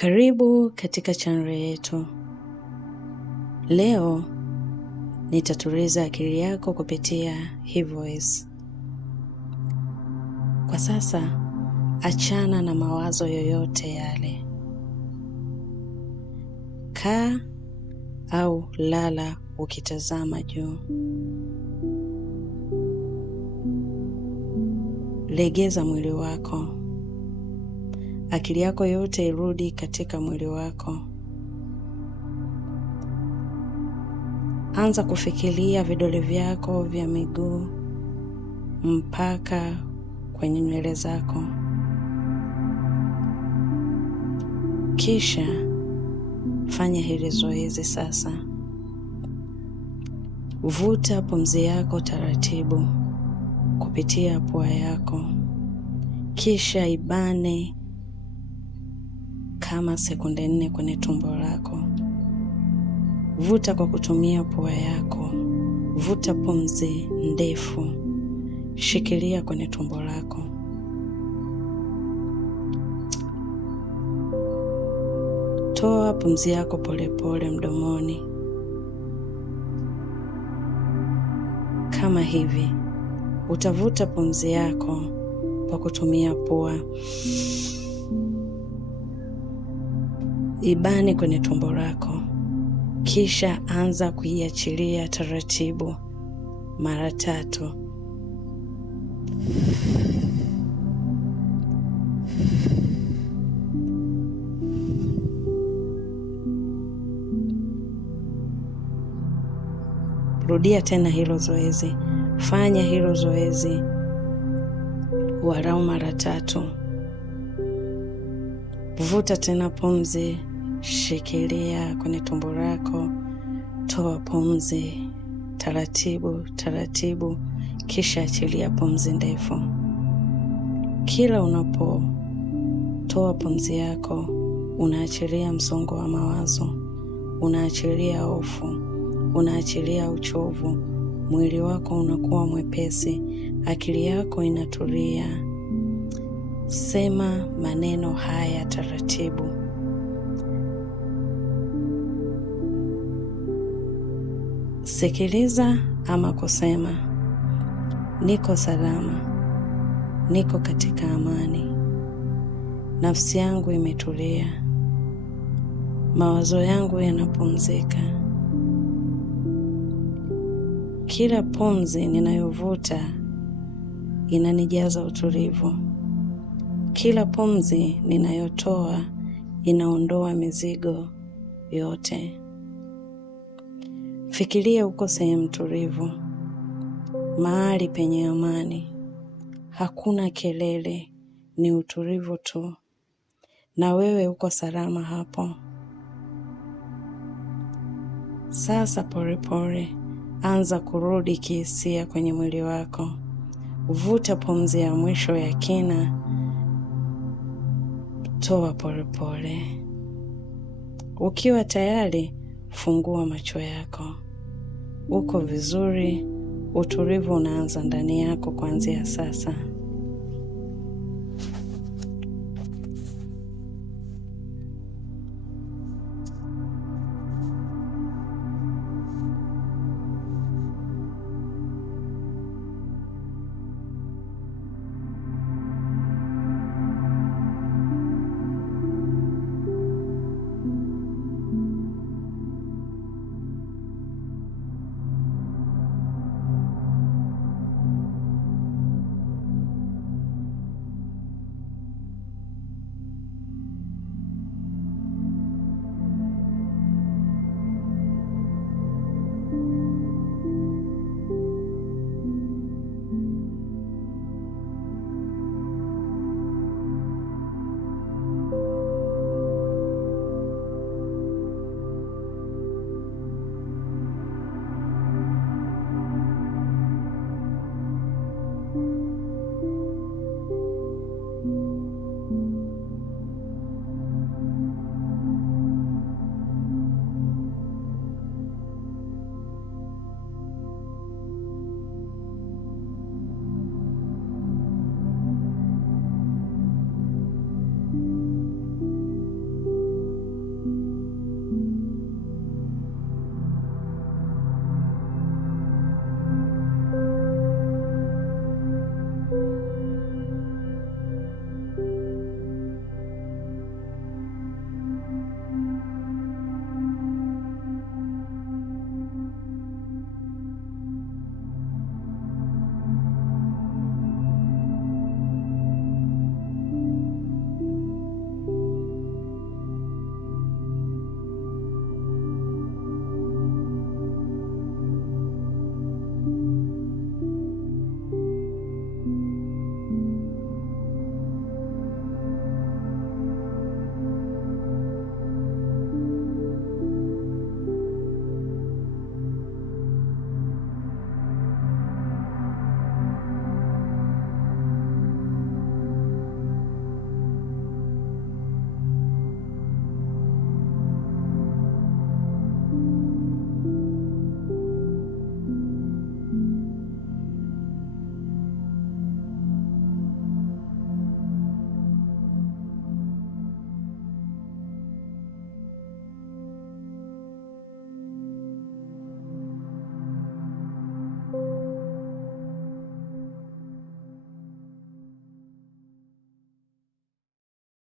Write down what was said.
Karibu katika channel yetu. Leo nitatuliza akili yako kupitia hii voice. Kwa sasa achana na mawazo yoyote yale. Kaa au lala ukitazama juu. Legeza mwili wako. Akili yako yote irudi katika mwili wako. Anza kufikiria vidole vyako vya miguu mpaka kwenye nywele zako. Kisha fanya hili zoezi sasa. Vuta pumzi yako taratibu kupitia pua yako. Kisha ibane kama sekunde 4 kwenye tumbo lako. Vuta kwa kutumia pua yako. Vuta pumzi ndefu. Shikilia kwenye tumbo lako. Toa pumzi yako polepole mdomoni. Kama hivi. Utavuta pumzi yako kwa kutumia pua. Ibani kwenye tumbo lako. Kisha anza kuiachilia taratibu mara 3. Rudia tena hilo zoezi. Fanya hilo zoezi walau mara 3. Vuta tena pumzi, shikilia kwenye tumbo lako, toa pumzi taratibu taratibu, kisha achilia pumzi ndefu. Kila unapotoa pumzi yako, unaachilia msongo wa mawazo, unaachilia hofu, unaachilia uchovu, mwili wako unakuwa mwepesi, akili yako inatulia. Sema maneno haya taratibu. Sikiliza ama kusema, niko salama, niko katika amani, nafsi yangu imetulia, mawazo yangu yanapumzika. Kila pumzi ninayovuta inanijaza utulivu. Kila pumzi ninayotoa inaondoa mizigo yote. Fikiria uko sehemu tulivu, mahali penye amani. Hakuna kelele, ni utulivu tu. Na wewe uko salama hapo. Sasa polepole, anza kurudi kihisia kwenye mwili wako. Vuta pumzi ya mwisho ya kina. Toa polepole. Ukiwa tayari, fungua macho yako. Uko vizuri, utulivu unaanza ndani yako kuanzia sasa.